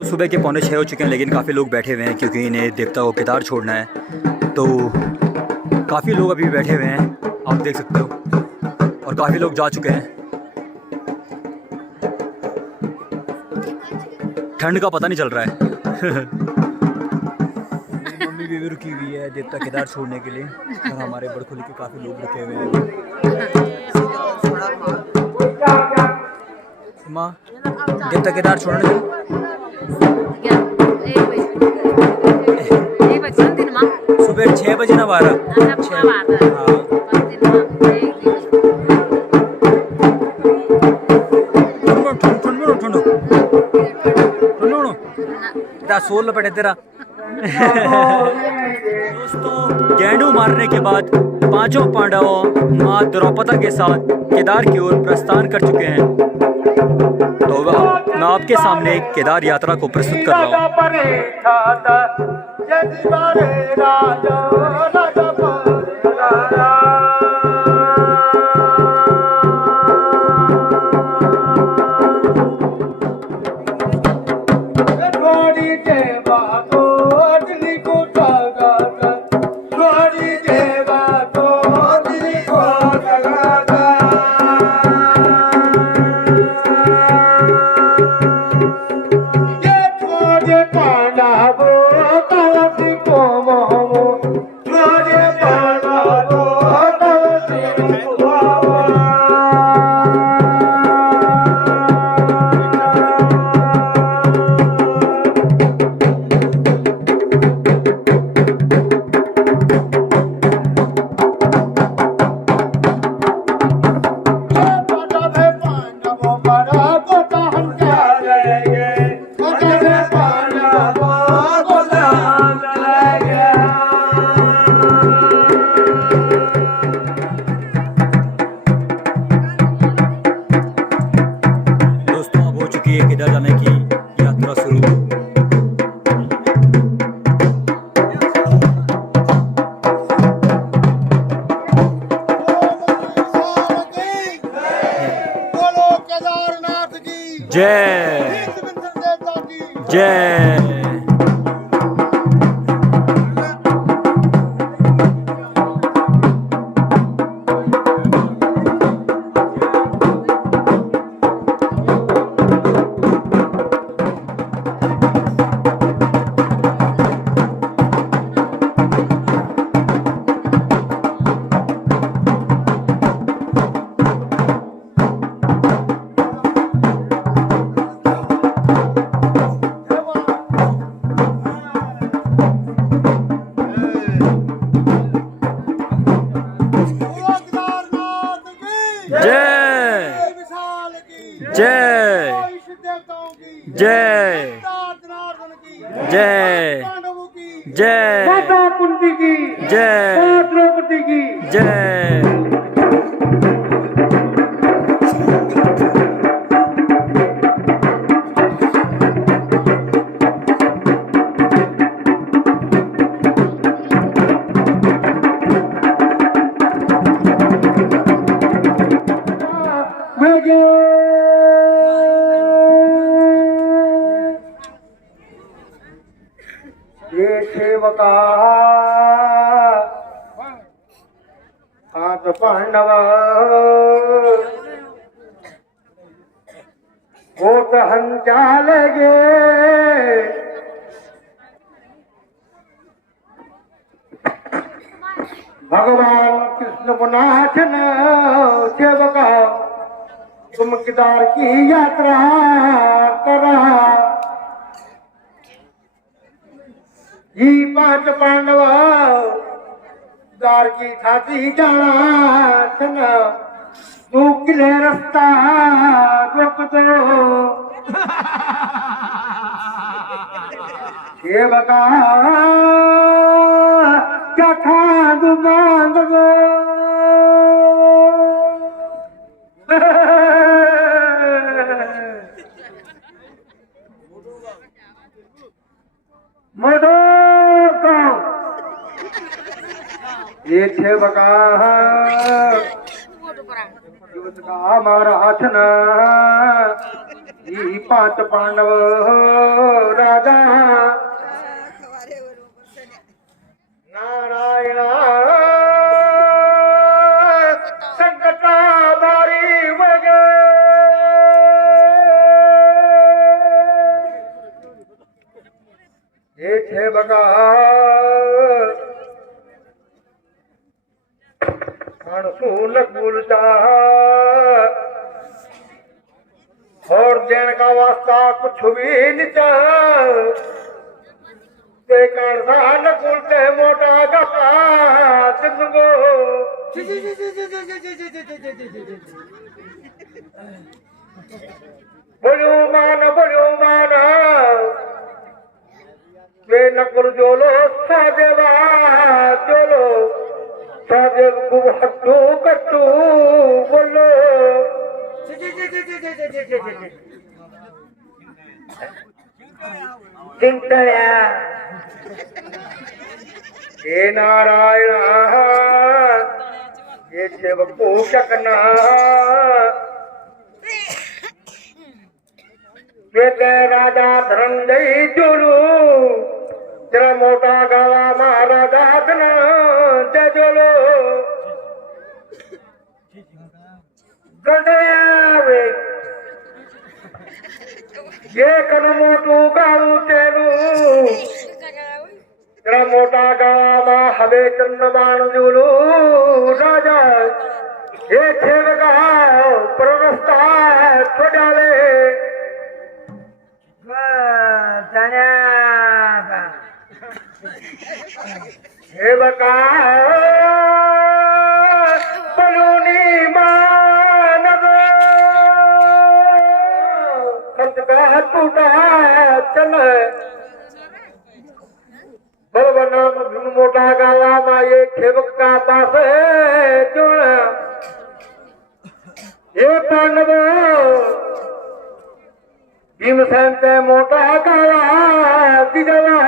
सुबह के 5:45 हो चुके हैं, लेकिन काफ़ी लोग बैठे हुए हैं क्योंकि इन्हें देवता को केदार छोड़ना है। तो काफ़ी लोग अभी बैठे हुए हैं, आप देख सकते हो, और काफ़ी लोग जा चुके हैं। ठंड का पता नहीं चल रहा है। मम्मी भी रुकी हुई है देवता केदार छोड़ने के लिए, और हमारे बड़खोली के काफ़ी लोग रुके हुए हैं। माँ, देवता केदार छोड़ने सुबह 6 बजे ना 12 सोल लपेटे तेरा। दोस्तों, गेंडू मारने के बाद पांचों पांडवों माँ द्रौपदी के साथ केदार की ओर प्रस्थान कर चुके हैं। तो मैं आपके सामने केदार यात्रा को प्रस्तुत कर रहा हूँ। केदार जाने की यात्रा शुरू। बोलो केदारनाथ की जय जय। जय जय जय जय माता कुंती की जय द्रौपदी की जय। ये सेवका सात पांडव वो तो हम चालेंगे भगवान कृष्ण को नाचन सेवका तुम केदार की यात्रा करा। ये पांच पांडव केदार की छाती जाना छन तू किले रास्ता रोक दो सेवका क्या खाद मांग दो। मोटो ये सेवका हमारा हसन ये पांच पांडव ये छे बका न भूलता और देन का वास्ता कुछ भी नहीं ते कानसा न भूलते मोटा गपा जिंदगो बोलो मान वे नकुल जोलो सादेवा जोलो सादेव खूब हट्टू कट्टू बोलो चिंतया हे नारायण ये सेवको शकना वेते राजा धनंजय जोलू तेरा मोटा गावा महाराजा धन जोलो गंडयावे ये कन मोटू गाऊ तेरू तेरा मोटा गावा हवे चंद्रबाण जोलू राजा ये छेवगा प्रवस्था छोड़ाले हे बका बलूनी मानव खत का टूटा चल बलबना मोटा गावा मा ये खेवक का पास जोड़ ये पांडव भीमसेन ते मोटा गावा दिगवा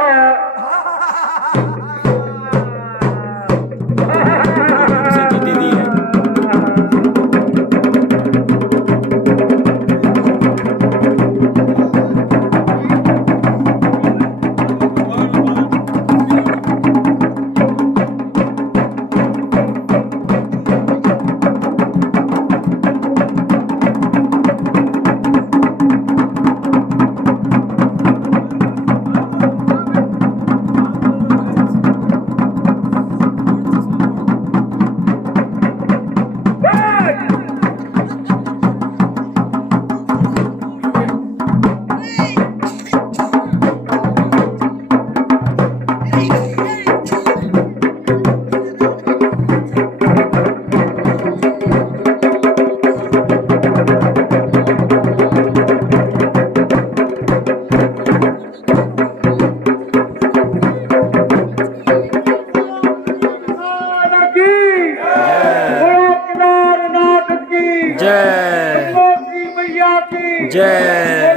जय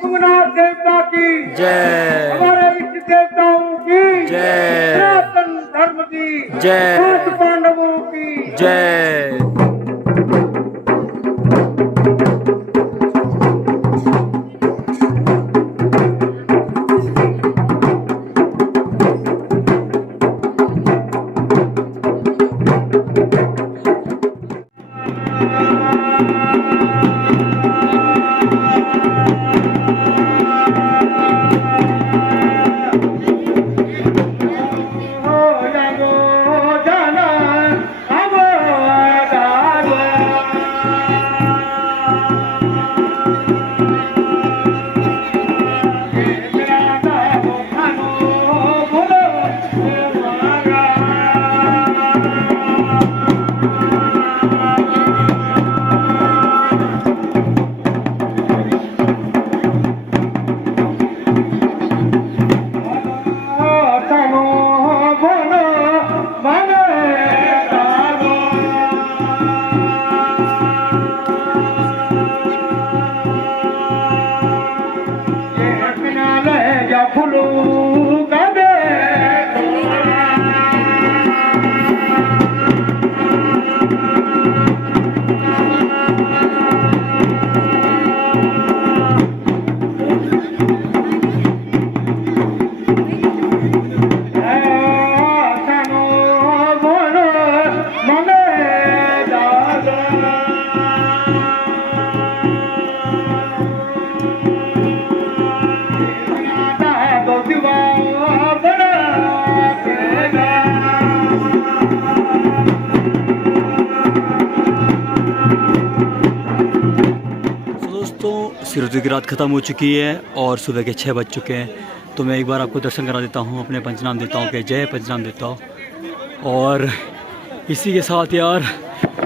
तुंगनाथ देवता की जय हमारे इष्ट देवताओं की जय सनातन धर्म की जय पांच पांडवों की जय शिवा सूरज की रात ख़त्म हो चुकी है और सुबह के 6 बज चुके हैं। तो मैं एक बार आपको दर्शन करा देता हूँ, अपने पंचनाम देता हूँ कि जय पंचनाम देता हूँ। और इसी के साथ यार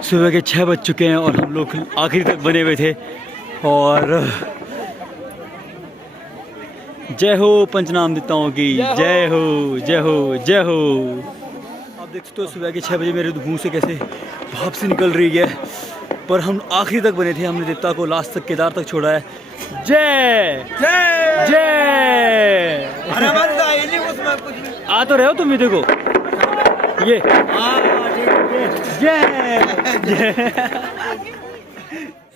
सुबह के 6 बज चुके हैं और हम लोग आखिरी तक बने हुए थे। और जय हो पंचनाम देता हूँ कि जय हो जय हो जय हो। आप देख सकते हो सुबह के 6 बजे मेरे मुंह से कैसे भाप से निकल रही है, पर हम आखिरी तक बने थे। हमने देवता को लास्ट तक, केदार तक छोड़ा है। जय जय जय। आ तो रहे हो तुम भी, देखो ये जय।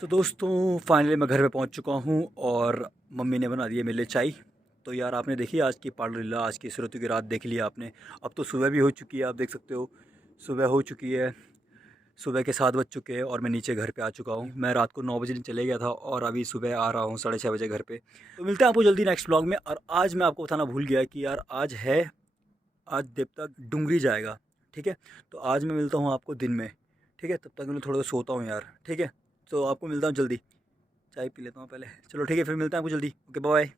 तो दोस्तों फाइनली मैं घर पे पहुंच चुका हूं और मम्मी ने बना दी है मेरे लिए चाय। तो यार आपने देखी आज की पाल लीला, आज की सूरत की रात देख लिया आपने। अब तो सुबह भी हो चुकी है, आप देख सकते हो सुबह हो चुकी है। सुबह के 7 बज चुके हैं और मैं नीचे घर पे आ चुका हूँ। मैं रात को 9 बजे चले गया था और अभी सुबह आ रहा हूँ 6:30 बजे घर पे। तो मिलते हैं आपको जल्दी नेक्स्ट ब्लॉग में। और आज मैं आपको बताना भूल गया कि यार आज देवता डुंगरी जाएगा, ठीक है। तो आज मैं मिलता हूँ आपको दिन में, ठीक है। तब तक मैं थोड़ा सोता हूँ यार, ठीक है। तो आपको मिलता हूँ जल्दी, चाय पी लेता हूँ पहले। चलो ठीक है, फिर मिलता है आपको जल्दी। Okay bye.